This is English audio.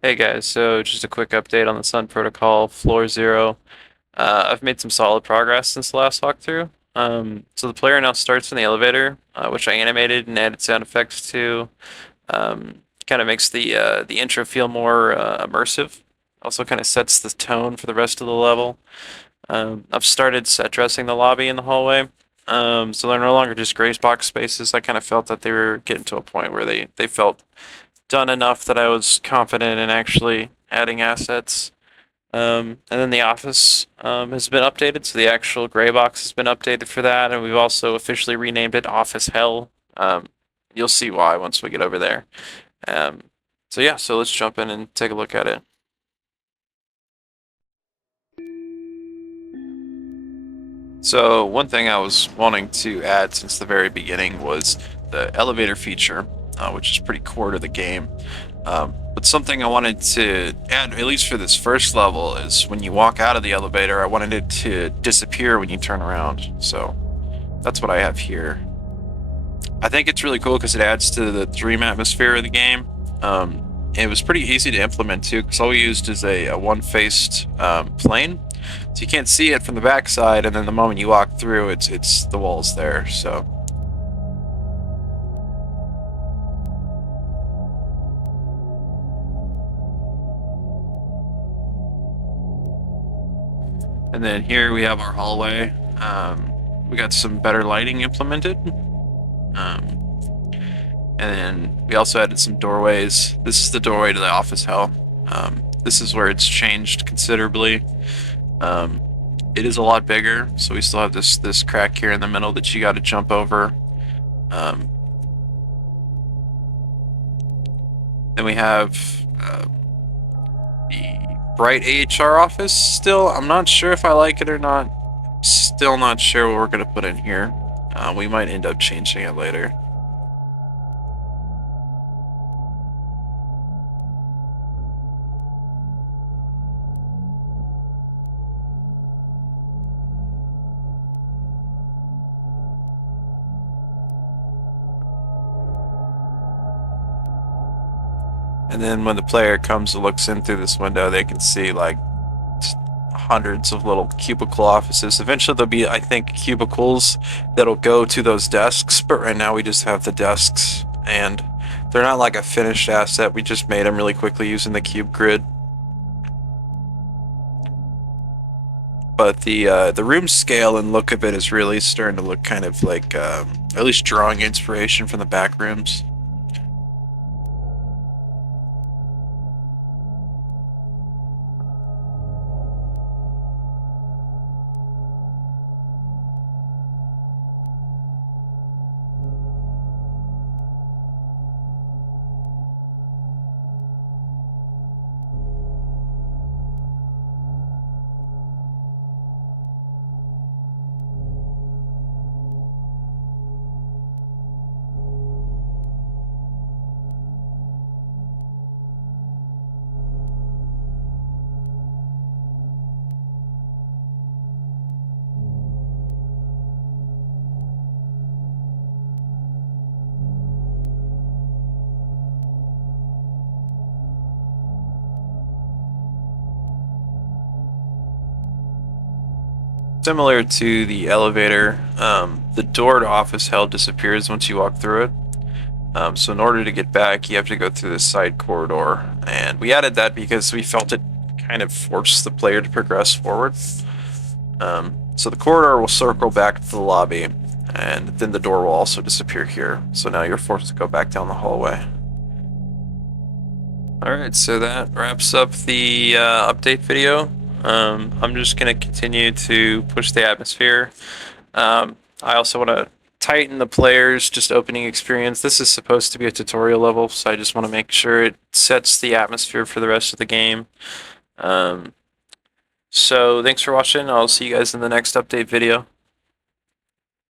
Hey guys, so just a quick update on the SON Protokol Floor 0. I've made some solid progress since the last walkthrough. So the player now starts in the elevator, which I animated and added sound effects to. Kind of makes the intro feel more immersive. Also kind of sets the tone for the rest of the level. I've started set dressing the lobby and the hallway. So they're no longer just Greybox spaces. I kind of felt that they were getting to a point where they felt done enough that I was confident in actually adding assets. And then the office has been updated, so the actual Greybox has been updated for that, and we've also officially renamed it Office Hell. You'll see why once we get over there. Um, so yeah, so let's jump in and take a look at it. So one thing I was wanting to add since the very beginning was the elevator feature, which is pretty core to the game. But something I wanted to add, at least for this first level, is when you walk out of the elevator, I wanted it to disappear when you turn around. So that's what I have here. I think it's really cool because it adds to the dream atmosphere of the game. And it was pretty easy to implement too, because all we used is a one-faced plane, so you can't see it from the backside. And then the moment you walk through, it's the walls there. So. And then here we have our hallway. We got some better lighting implemented. And then we also added some doorways. This is the doorway to the office hell. This is where it's changed considerably. It is a lot bigger, so we still have this crack here in the middle that you got to jump over. Then we have the bright AHR office still. I'm not sure if I like it or not. Still not sure what we're going to put in here. We might end up changing it later. And then when the player comes and looks in through this window, they can see like hundreds of little cubicle offices. Eventually there'll be, I think, cubicles that'll go to those desks, but right now we just have the desks, and they're not like a finished asset. We just made them really quickly using the cube grid. But the room scale and look of it is really starting to look kind of like at least drawing inspiration from the back rooms. Similar to the elevator, the door to office hell disappears once you walk through it. So in order to get back, you have to go through this side corridor, and we added that because we felt it kind of forced the player to progress forward. So the corridor will circle back to the lobby, and then the door will also disappear here. So now you're forced to go back down the hallway. Alright, so that wraps up the update video. I'm just going to continue to push the atmosphere. I also want to tighten the player's just opening experience. This is supposed to be a tutorial level, so I just want to make sure it sets the atmosphere for the rest of the game. So thanks for watching. I'll see you guys in the next update video.